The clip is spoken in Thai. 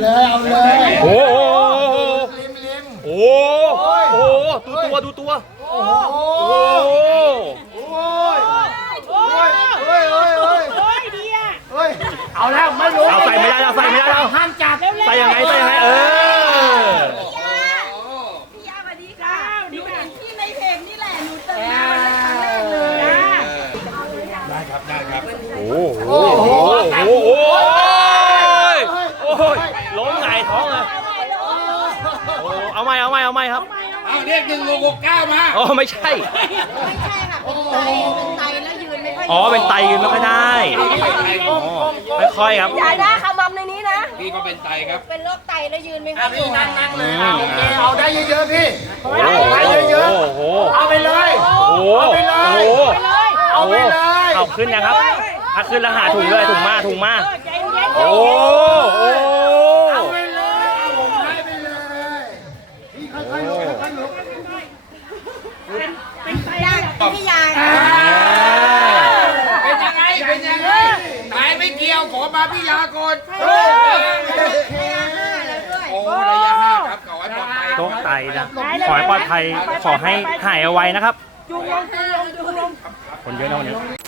เลยเอาเลยโอ้โหลิมลิมโอ้โหโอ้โหดูตัวดูตัว โอ้โหโอ้โหโอ้ยโอ้ยเฮ้ยเฮ้ยเฮ้ยโอ้ยดีอะเฮ้ยเอาแล้วไม่รู้เอาใส่ไม่ได้แล้วใส่ไม่ได้แล้วห้ามจับใส่ยังไงใส่ยังไงเออพี่ยาสวัสดีค่ะหนูเห็นที่ในเพจนี่แหละหนูเติมน้ำมันครั้งแรกเลยโอ้โหโอ้โหโอ้โหโอ้ยล้มหงายท้องเลยโอ้ เอาไม่เอาไม่เอาไม่ครับ เอาเรียกหนึ่งหกหกเก้ามาอ๋อไม่ใช่ ไม่ใช่ค่ะเป็นไตเป็นไตแล้วยืนไม่ค่อยอ๋อเป็นไตยืนไม่ค่อยได้อ๋อค่อยๆครับอย่าได้ขมำในนี้นะ พี่ก็เป็นไตครับ เป็นโรคไตแล้วยืนไม่ค่อยอยู่นั่งนั่งเลยเอาโอเคเอาได้เยอะๆพี่โอ้เอาได้เยอะโหๆเอาไปเลย โอ้โหเอาไปเลยโอ้โหเอาไปเลยเอาขึ้นนะครับถ้าขึ้นแล้วหาถุงเลยถุงมาถุงมาใจเย็นโอ้โห เอาไปเลยเอาผมให้ไปเลยพี่ค่อยๆ ลุกค่อยๆลุกยาพี่ยาเป็นยังไง เป็นยังไงไหนไม่เกี่ยว ขอมาพี่ยาก่อนโอ้ให้อาห้าแล้วด้วยโหระยะห้าครับขอให้ปลอดภัยโรคไตนะขอให้ปลอดภัยขอให้หายเอาไว้นะครับ จุงลงจุงลงจุงลงคนเยอะนะวันนี้